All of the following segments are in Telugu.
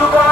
to God.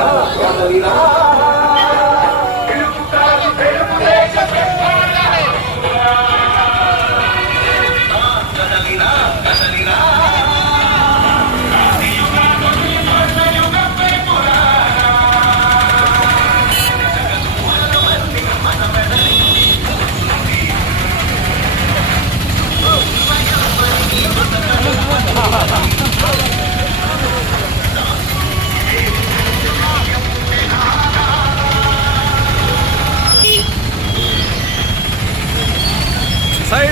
cuando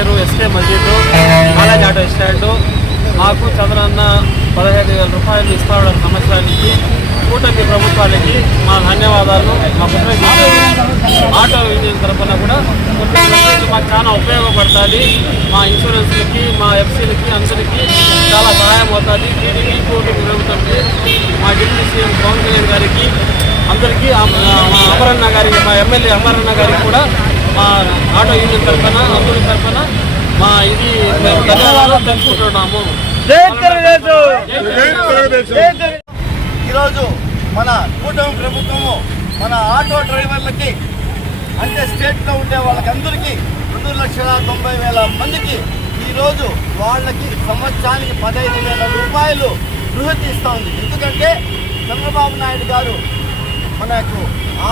పేరు SK Majeed college auto stand మాకు చంద్రన్న పదహైదు వేల రూపాయలు ఇస్తాడు సంవత్సరానికి కూటమి ప్రభుత్వానికి మా ధన్యవాదాలు. మా పుట్టిన ఆటో యూనియన్ తరఫున కూడా మాకు చాలా ఉపయోగపడుతుంది. మా ఇన్సూరెన్స్లకి మా ఎఫ్సీలకి అందరికీ చాలా సహాయం అవుతుంది. టీడీపీ కూటమి ప్రభుత్వంకి మా డిప్యూటీ సీఎం పవన్ కళ్యాణ్ గారికి అందరికీ మా అమరన్న గారికి మా ఎమ్మెల్యే అమరన్న గారికి కూడా మా ఆటో యూనియన్ తరఫున అందరి తరఫున మా ఇది మేము ధన్యవాదాలు తెలుసుకుంటున్నాము ఈరోజు మన కూటమి ప్రభుత్వము మన ఆటో డ్రైవర్లకి అంటే స్టేట్లో ఉండే వాళ్ళకందరికీ రెండు లక్షల తొంభై వేల మందికి ఈరోజు వాళ్ళకి సంవత్సరానికి పదహైదు వేల రూపాయలు బృహతి ఇస్తూ ఉంది. ఎందుకంటే చంద్రబాబు నాయుడు గారు నాకు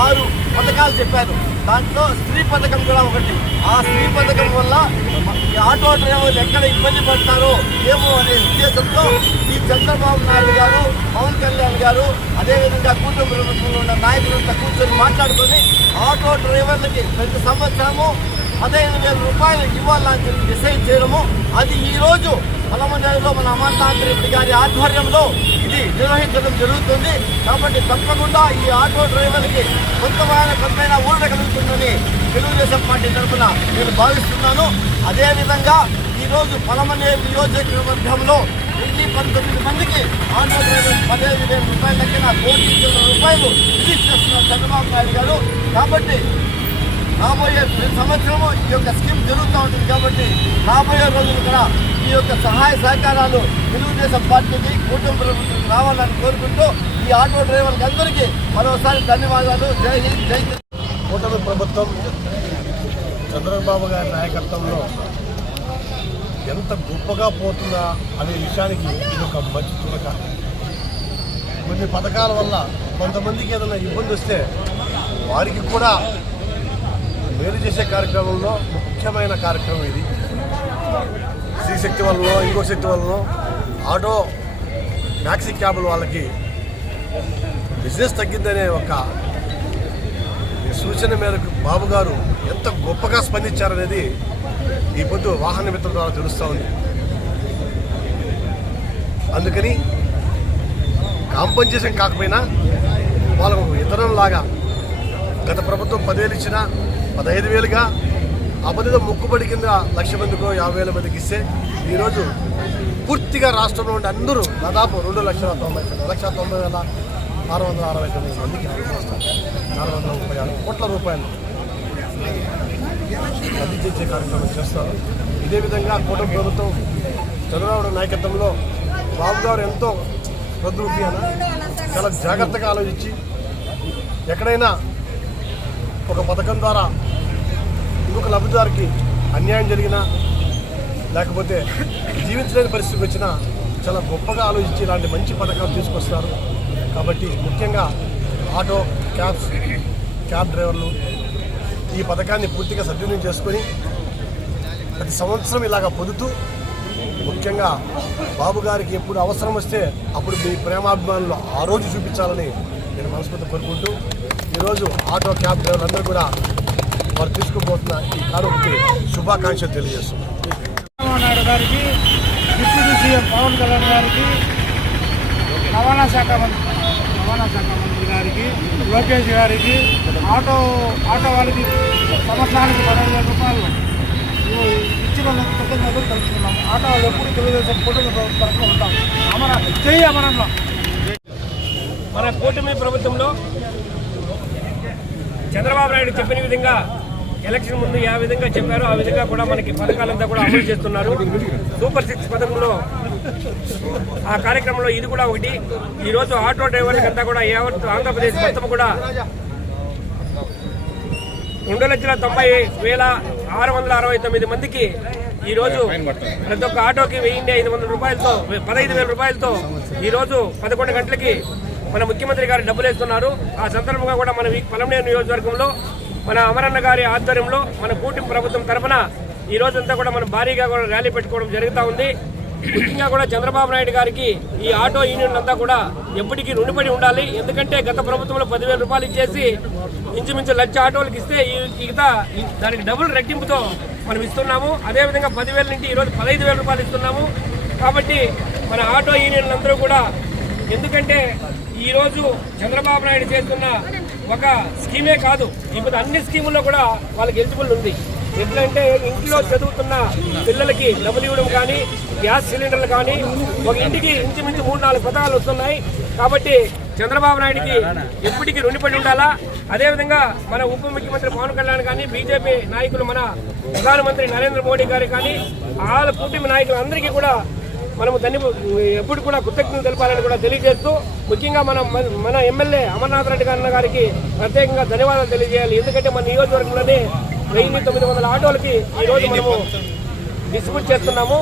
ఆరు పథకాలు చెప్పారు. దాంట్లో స్త్రీ పథకం కూడా ఒకటి. ఆ స్త్రీ పథకం వల్ల ఈ ఆటో డ్రైవర్లు ఎక్కడ ఇబ్బంది పడతారో ఏమో అనే ఉద్దేశంతో ఈ చంద్రబాబు నాయుడు గారు పవన్ కళ్యాణ్ గారు అదేవిధంగా కూటమి ప్రభుత్వంలో ఉన్న నాయకులంతా కూర్చొని మాట్లాడుకొని ఆటో డ్రైవర్లకి ప్రతి సంవత్సరము పదిహేను వేల రూపాయలు ఇవ్వాలని చెప్పి డిసైడ్ చేయడము. అది ఈరోజు రోజు పలమనేరులో మన అమర్నాథ్ రెడ్డి గారి ఆధ్వర్యంలో ఇది నిర్వహించడం జరుగుతుంది. కాబట్టి తప్పకుండా ఈ ఆటో డ్రైవర్లకి కొంతమైన కొంతైనా ఊరట కలుగుతుందని తెలుగుదేశం పార్టీ తరఫున నేను భావిస్తున్నాను. అదేవిధంగా ఈరోజు పలమనేరు నియోజకవర్గంలో వెయ్యి పంతొమ్మిది మందికి ఆటో డ్రైవర్ పదిహేను వేల రూపాయల లెక్కన కోటి రూపాయలు రిలీజ్ చేస్తున్నారు చంద్రబాబు నాయుడు గారు. కాబట్టి రాబోయే ప్రతి సంవత్సరము ఈ యొక్క స్కీమ్ జరుగుతూ ఉంటుంది కాబట్టి రాబోయే రోజులు కూడా ఈ యొక్క సహాయ సహకారాలు తెలుగుదేశం పార్టీకి కూటమి ప్రభుత్వం రావాలని కోరుకుంటూ ఈ ఆటో డ్రైవర్కి అందరికీ మరోసారి ధన్యవాదాలు. జై హింద్ జై కూటమి ప్రభుత్వం చంద్రబాబు గారి నాయకత్వంలో ఎంత గొప్పగా పోతుందా అనే విషయానికి ఇది ఒక మంచి చురక కొన్ని పథకాల వల్ల కొంతమందికి ఏదైనా ఇబ్బంది వస్తే వారికి కూడా మేలు చేసే కార్యక్రమంలో ముఖ్యమైన కార్యక్రమం ఇది. స్త్రీ శక్తి వలన ఇంకో శక్తి వలన ఆటో మ్యాక్సీ క్యాబుల వాళ్ళకి బిజినెస్ తగ్గిందనే ఒక సూచన మేరకు బాబు గారు ఎంత గొప్పగా స్పందించారనేది ఈ పొద్దు వాహన మిత్రుల ద్వారా తెలుస్తూ ఉంది. అందుకని కాంపన్సేషన్ కాకపోయినా వాళ్ళకు ఇతరం లాగా గత ప్రభుత్వం పదివేలు ఇచ్చిన పదహైదు వేలుగా అబద్ధ మొక్కుబడి కింద లక్ష మందికో యాభై వేల మందికి ఇస్తే ఈరోజు పూర్తిగా రాష్ట్రంలో ఉండే అందరూ దాదాపు రెండు లక్షల తొంభై లక్ష తొంభై వేల ఆరు వందల అరవై తొమ్మిది మందికి నాలుగు వందల ముప్పై ఆరు కోట్ల రూపాయలు అందించే కార్యక్రమం చేస్తారు. ఇదే విధంగా కూటమి ప్రభుత్వం చంద్రబాబు నాయకత్వంలో బాబు గారు ఎంతో ప్రదృతి చాలా జాగ్రత్తగా ఆలోచించి ఎక్కడైనా ఒక పథకం ద్వారా ఇంకొక లబ్ధిదారికి అన్యాయం జరిగినా లేకపోతే జీవించలేని పరిస్థితికి వచ్చినా చాలా గొప్పగా ఆలోచించి ఇలాంటి మంచి పథకాలు తీసుకొస్తారు. కాబట్టి ముఖ్యంగా ఆటో క్యాబ్స్ క్యాబ్ డ్రైవర్లు ఈ పథకాన్ని పూర్తిగా సద్వినియోగం చేసుకొని ప్రతి సంవత్సరం ఇలాగ పొందుతూ ముఖ్యంగా బాబు గారికి ఎప్పుడు అవసరం వస్తే అప్పుడు మీ ప్రేమాభిమానులు ఆ రోజు చూపించాలని నేను మనస్ఫూర్తి కోరుకుంటూ ఈరోజు ఆటో క్యాబ్ డ్రైవర్లందరూ కూడా వారు తీసుకుపోతున్న ఈ కానుకకి శుభాకాంక్షలు తెలియజేస్తున్నాను. నాయుడు గారికి డిప్యూటీ సీఎం పవన్ కళ్యాణ్ గారికి రవాణా శాఖ మంత్రి రవాణా శాఖ మంత్రి గారికి లోకేష్ గారికి ఆటో ఆటో వాళ్ళకి సంవత్సరానికి పదహైదు వేల రూపాయలు. ఇచ్చిన కృతజ్ఞతలు తెలుసుకున్నాము ఆటో వాళ్ళు ఎప్పుడు తెలుగుదేశం కుటుంబ తరఫున ఉంటాం. అమర చెయ్యి అమరంలో మన కూటమి ప్రభుత్వంలో చంద్రబాబు నాయుడు చెప్పిన విధంగా ఎలక్షన్ ముందు ఏ విధంగా చెప్పారో ఆ విధంగా కూడా మనకి పథకాలంతా కూడా అమలు చేస్తున్నారు. సూపర్ సిక్స్ పథకంలో ఆ కార్యక్రమంలో ఇది కూడా ఒకటి. ఈరోజు ఆటో డ్రైవర్లకంతా కూడా యావత్ ఆంధ్రప్రదేశ్ మొత్తం కూడా రెండు లక్షల తొంభై వేల ఆరు వందల అరవై తొమ్మిది మందికి ఈరోజు ప్రతి ఒక్క ఆటోకి వెయ్యి ఐదు వందల రూపాయలతో పదహైదు వేల రూపాయలతో ఈరోజు పదకొండు గంటలకి మన ముఖ్యమంత్రి గారు డబ్బులు వేస్తున్నారు. ఆ సందర్భంగా కూడా మన పలమనేరు నియోజకవర్గంలో మన అమరన్న గారి ఆధ్వర్యంలో మన కూటమి ప్రభుత్వం తరఫున ఈ రోజంతా కూడా మనం భారీగా కూడా ర్యాలీ పెట్టుకోవడం జరుగుతూ ఉంది. ముఖ్యంగా కూడా చంద్రబాబు నాయుడు గారికి ఈ ఆటో యూనియన్ అంతా కూడా ఎప్పటికీ రుణపడి ఉండాలి. ఎందుకంటే గత ప్రభుత్వంలో పదివేల రూపాయలు ఇచ్చేసి ఇంచుమించు లక్ష ఆటోలకు ఇస్తే ఈ దానికి డబుల్ రెట్టింపుతో మనం ఇస్తున్నాము. అదేవిధంగా పదివేల నుంచి ఈరోజు పదహైదు వేల రూపాయలు ఇస్తున్నాము. కాబట్టి మన ఆటో యూనియన్లందరూ కూడా ఎందుకంటే ఈరోజు చంద్రబాబు నాయుడు చేస్తున్న ఒక స్కీమే కాదు. ఇప్పుడు అన్ని స్కీముల్లో కూడా వాళ్ళకి ఎలిజిబుల్ ఉంది. ఎట్లంటే ఇంట్లో చదువుతున్న పిల్లలకి డబ్బులు ఇవ్వడం కానీ గ్యాస్ సిలిండర్లు కానీ ఒక ఇంటికి ఇంచుమించు మూడు నాలుగు పథకాలు వస్తున్నాయి. కాబట్టి చంద్రబాబు నాయుడికి ఎప్పటికీ రుణిపడి ఉండాలా? అదేవిధంగా మన ఉప ముఖ్యమంత్రి పవన్ కళ్యాణ్ కానీ బీజేపీ నాయకులు మన ప్రధానమంత్రి నరేంద్ర మోడీ గారు కానీ వాళ్ళ కూటమి నాయకులందరికీ కూడా మనము దాన్ని ఎప్పుడు కూడా కృతజ్ఞతలు తెలపాలని కూడా తెలియజేస్తూ ముఖ్యంగా మన మన ఎమ్మెల్యే అమర్నాథ్ రెడ్డి గారి గారికి ప్రత్యేకంగా ధన్యవాదాలు తెలియజేయాలి. ఎందుకంటే మన నియోజకవర్గంలోనే వెయ్యి తొమ్మిది వందల ఆటోలకి ఈరోజు రోజు మనము డిస్ట్రిబ్యూట్ చేస్తున్నాము.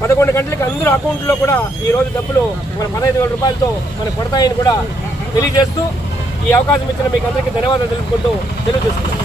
పదకొండు గంటలకి అందరూ అకౌంట్లో కూడా ఈరోజు డబ్బులు మన పదహైదు వేల రూపాయలతో మనకు పడతాయని కూడా తెలియజేస్తూ ఈ అవకాశం ఇచ్చిన మీకు అందరికీ ధన్యవాదాలు తెలుపుకుంటూ తెలియజేస్తున్నాం